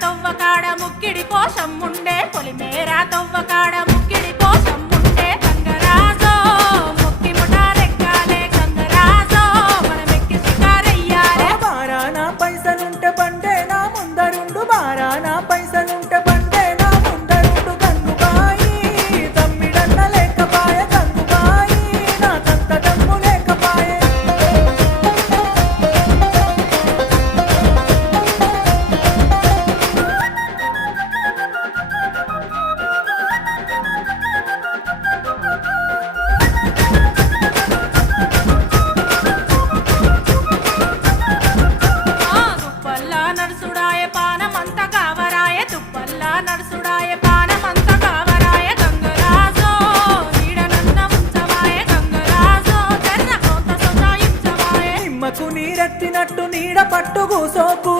ముక్కిడి కోసం ఉండే పొలిమేర తవ్వకాడ ముక్కిడి కోసం ఉండే గంగరాజో ముక్కి ముఠారెక్కాలే గంగరాజో మనమెక్కి బారా బారానా పైసలుంటే బండే నా ముందరుండు బారానా నా పైసలు. నడుసుడాయ పానమంత కావరాయ తుప్పల్లా నడుసుడాయ పానమంత కావరాయ గంగరాజో నీడనన్న ఉంచవాయ గంగరాజో జర్ర కోత సొంత ఇంచవాయ నిమ్మకు నీరెత్తినట్టు నీడ పట్టు కూసోకు